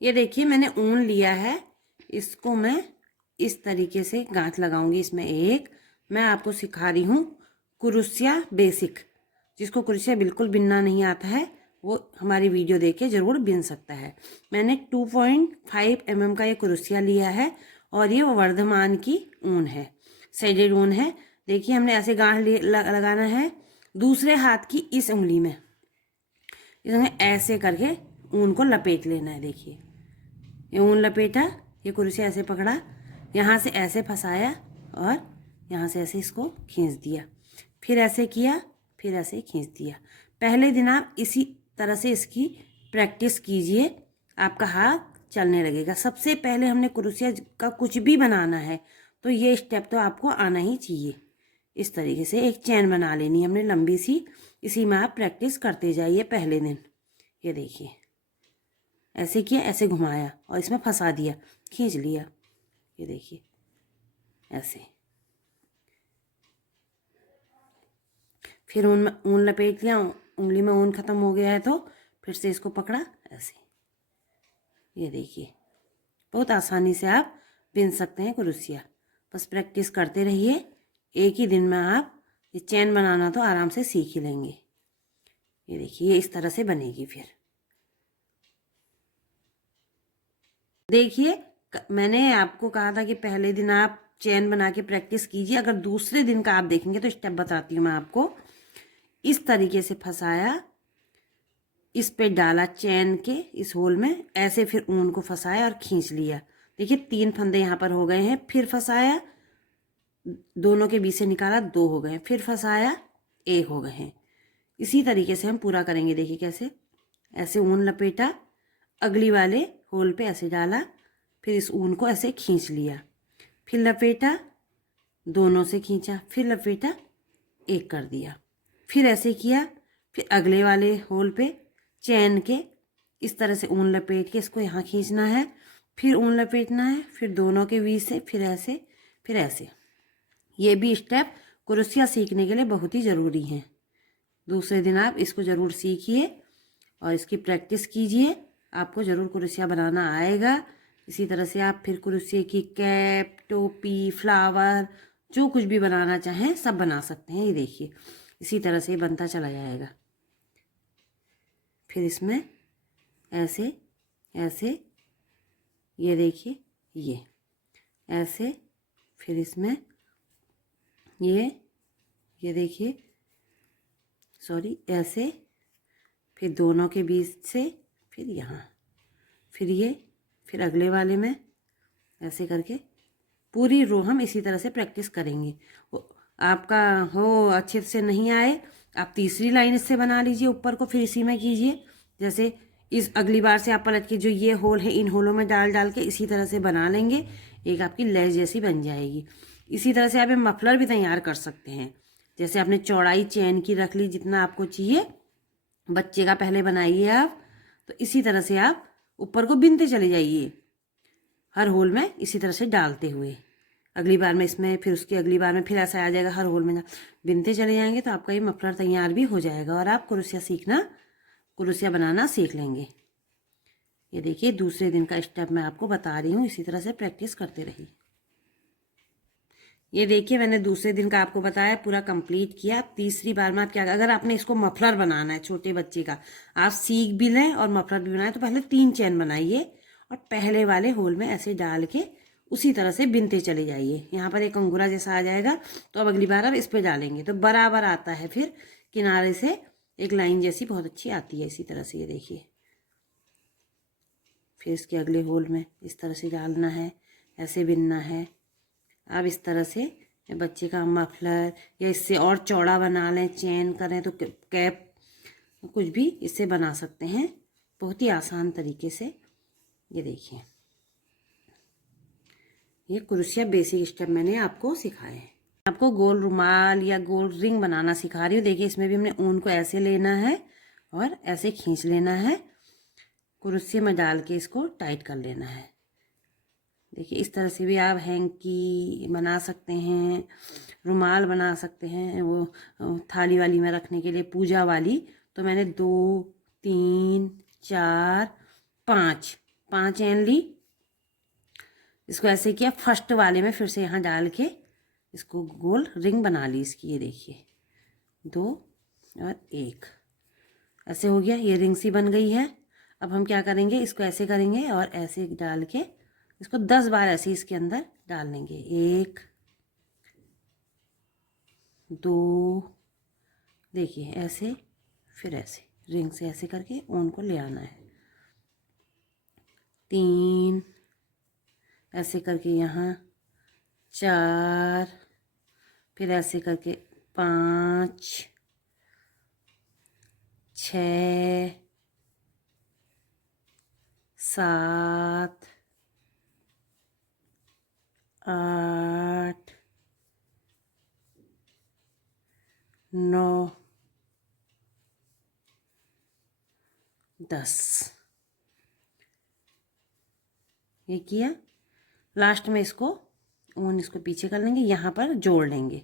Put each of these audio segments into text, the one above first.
ये देखिए मैंने ऊन लिया है, इसको मैं इस तरीके से गांठ लगाऊंगी इसमें एक। मैं आपको सिखा रही हूँ कुरुसिया बेसिक। जिसको कुरुसिया बिल्कुल बिनना नहीं आता है वो हमारी वीडियो देख के ज़रूर बिन सकता है। मैंने 2.5 mm का ये कुरुसिया लिया है और ये वर्धमान की ऊन है, सेडेड ऊन है। देखिए हमने ऐसे गांठ लगाना है दूसरे हाथ की इस उंगली में, इसमें ऐसे करके ऊन को लपेट लेना है। देखिए ये ऊन लपेटा, ये कुर्सी ऐसे पकड़ा, यहाँ से ऐसे फंसाया और यहाँ से ऐसे इसको खींच दिया, फिर ऐसे किया, फिर ऐसे खींच दिया। पहले दिन आप इसी तरह से इसकी प्रैक्टिस कीजिए, आपका हाथ चलने लगेगा। सबसे पहले हमने कुर्सिया का कुछ भी बनाना है तो ये स्टेप तो आपको आना ही चाहिए। इस तरीके से एक चैन बना लेनी हमने लंबी सी, इसी में आप प्रैक्टिस करते जाइए पहले दिन। ये देखिए ऐसे किया, ऐसे घुमाया और इसमें फंसा दिया, खींच लिया। ये देखिए ऐसे, फिर ऊन लपेट लिया, उंगली में ऊन खत्म हो गया है तो फिर से इसको पकड़ा ऐसे। ये देखिए बहुत आसानी से आप बिन सकते हैं कुरुसिया। बस प्रैक्टिस करते रहिए, एक ही दिन में आप ये चैन बनाना तो आराम से सीख ही लेंगे। ये देखिए ये इस तरह से बनेगी। फिर देखिए मैंने आपको कहा था कि पहले दिन आप चैन बना के प्रैक्टिस कीजिए। अगर दूसरे दिन का आप देखेंगे तो स्टेप बताती हूँ मैं आपको। इस तरीके से फंसाया, इस पे डाला चैन के इस होल में, ऐसे फिर ऊन को फंसाया और खींच लिया। देखिए 3 फंदे यहाँ पर हो गए हैं, फिर फंसाया, दोनों के बीच से निकाला, 2 हो गए, फिर फंसाया, 1 हो गए हैं। इसी तरीके से हम पूरा करेंगे। देखिए कैसे, ऐसे ऊन लपेटा, अगली वाले होल पे ऐसे डाला, फिर इस ऊन को ऐसे खींच लिया, फिर लपेटा, दोनों से खींचा, फिर लपेटा, 1 कर दिया, फिर ऐसे किया, फिर अगले वाले होल पे चैन के इस तरह से ऊन लपेट के इसको यहाँ खींचना है, फिर ऊन लपेटना है, फिर दोनों के बीच से फिर ऐसे, फिर ऐसे। ये भी स्टेप कुरुसिया सीखने के लिए बहुत ही ज़रूरी हैं। दूसरे दिन आप इसको ज़रूर सीखिए और इसकी प्रैक्टिस कीजिए, आपको ज़रूर कुरुसिया बनाना आएगा। इसी तरह से आप फिर कुरुसिया की कैप, टोपी, फ्लावर, जो कुछ भी बनाना चाहें सब बना सकते हैं। ये देखिए इसी तरह से बनता चला जाएगा। फिर इसमें ऐसे ऐसे, ये देखिए ये ऐसे, फिर इसमें ये देखिए सॉरी ऐसे, फिर दोनों के बीच से, फिर यहाँ, फिर ये, फिर अगले वाले में ऐसे करके पूरी रो हम इसी तरह से प्रैक्टिस करेंगे। आपका हो अच्छे से नहीं आए, आप तीसरी लाइन इससे बना लीजिए ऊपर को, फिर इसी में कीजिए। जैसे इस अगली बार से आप पलट के जो ये होल है इन होलों में डाल डाल के इसी तरह से बना लेंगे, एक आपकी लेस जैसी बन जाएगी। इसी तरह से आप ये मफलर भी तैयार कर सकते हैं। जैसे आपने चौड़ाई चैन की रख ली जितना आपको चाहिए, बच्चे का पहले बनाइए आप, तो इसी तरह से आप ऊपर को बिनते चले जाइए हर होल में इसी तरह से डालते हुए। अगली बार में इसमें, फिर उसकी अगली बार में फिर ऐसा आ जाएगा, हर होल में बिनते चले जाएंगे तो आपका ये मफलर तैयार भी हो जाएगा और आप कुरुसिया बनाना सीख लेंगे। ये देखिए दूसरे दिन का स्टेप मैं आपको बता रही हूँ, इसी तरह से प्रैक्टिस करते रहिए। ये देखिए मैंने दूसरे दिन का आपको बताया, पूरा कंप्लीट किया। तीसरी बार में आप क्या, अगर आपने इसको मफलर बनाना है छोटे बच्चे का, आप सीख भी लें और मफलर भी बनाए, तो पहले 3 चैन बनाइए और पहले वाले होल में ऐसे डाल के उसी तरह से बिनते चले जाइए। यहाँ पर एक अंगूरा जैसा आ जाएगा, तो अब अगली बार अब इस पर डालेंगे तो बराबर आता है, फिर किनारे से एक लाइन जैसी बहुत अच्छी आती है। इसी तरह से ये देखिए, फिर इसके अगले होल में इस तरह से डालना है, ऐसे बिनना है। अब इस तरह से बच्चे का मफलर या इससे और चौड़ा बना लें, चेन करें तो कैप, कुछ भी इससे बना सकते हैं बहुत ही आसान तरीके से। ये देखिए ये कुरुसिया बेसिक स्टेप मैंने आपको सिखाए हैं। आपको गोल रुमाल या गोल रिंग बनाना सिखा रही हूँ। देखिए इसमें भी हमने ऊन को ऐसे लेना है और ऐसे खींच लेना है, कुरुसिया में डाल के इसको टाइट कर लेना है। देखिए इस तरह से भी आप हैंकी बना सकते हैं, रुमाल बना सकते हैं, वो थाली वाली में रखने के लिए पूजा वाली। तो मैंने 2 3 4 5 5 चैन ली, इसको ऐसे किया, फर्स्ट वाले में फिर से यहाँ डाल के इसको गोल रिंग बना ली इसकी। ये देखिए 2 और 1 ऐसे हो गया, ये रिंग सी बन गई है। अब हम क्या करेंगे, इसको ऐसे करेंगे और ऐसे डाल के इसको 10 बार ऐसे इसके अंदर डाल लेंगे। 1 2, देखिए ऐसे, फिर ऐसे रिंग से ऐसे करके ऊन को ले आना है। 3 ऐसे करके यहाँ 4, फिर ऐसे करके 5 6 7 8 9 10 ये किया। लास्ट में इसको ऊन इसको पीछे कर लेंगे, यहाँ पर जोड़ लेंगे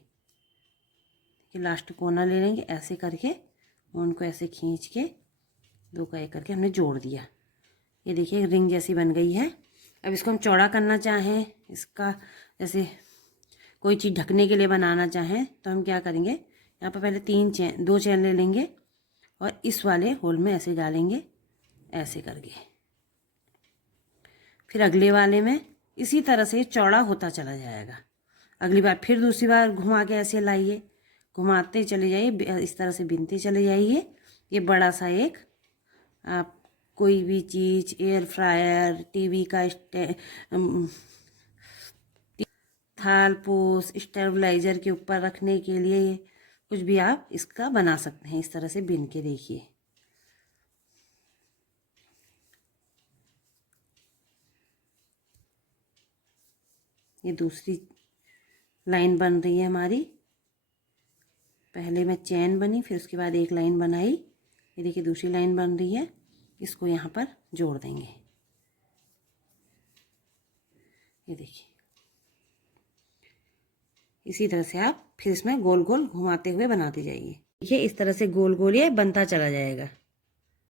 कि लास्ट कोना ले लेंगे, ऐसे करके ऊन को ऐसे खींच के 2 का 1 करके हमने जोड़ दिया। ये देखिए रिंग जैसी बन गई है। अब इसको हम चौड़ा करना चाहें, इसका जैसे कोई चीज़ ढकने के लिए बनाना चाहें तो हम क्या करेंगे, यहाँ पर पहले 2 चैन ले लेंगे और इस वाले होल में ऐसे डालेंगे, ऐसे करके फिर अगले वाले में इसी तरह से चौड़ा होता चला जाएगा। अगली बार फिर दूसरी बार घुमा के ऐसे लाइए, घुमाते चले जाइए, इस तरह से बिनते चले जाइए। ये बड़ा सा एक आप कोई भी चीज़, एयर फ्रायर, टीवी का थाल पोस, स्टेबलाइजर के ऊपर रखने के लिए कुछ भी आप इसका बना सकते हैं। इस तरह से बिन के देखिए। ये दूसरी लाइन बन रही है हमारी, पहले में चैन बनी, फिर उसके बाद एक लाइन बनाई। ये देखिए दूसरी लाइन बन रही है, इसको यहाँ पर जोड़ देंगे। ये देखिए इसी तरह से आप फिर इसमें गोल गोल घुमाते हुए बनाते जाइए। देखिए इस तरह से गोल गोल ये बनता चला जाएगा।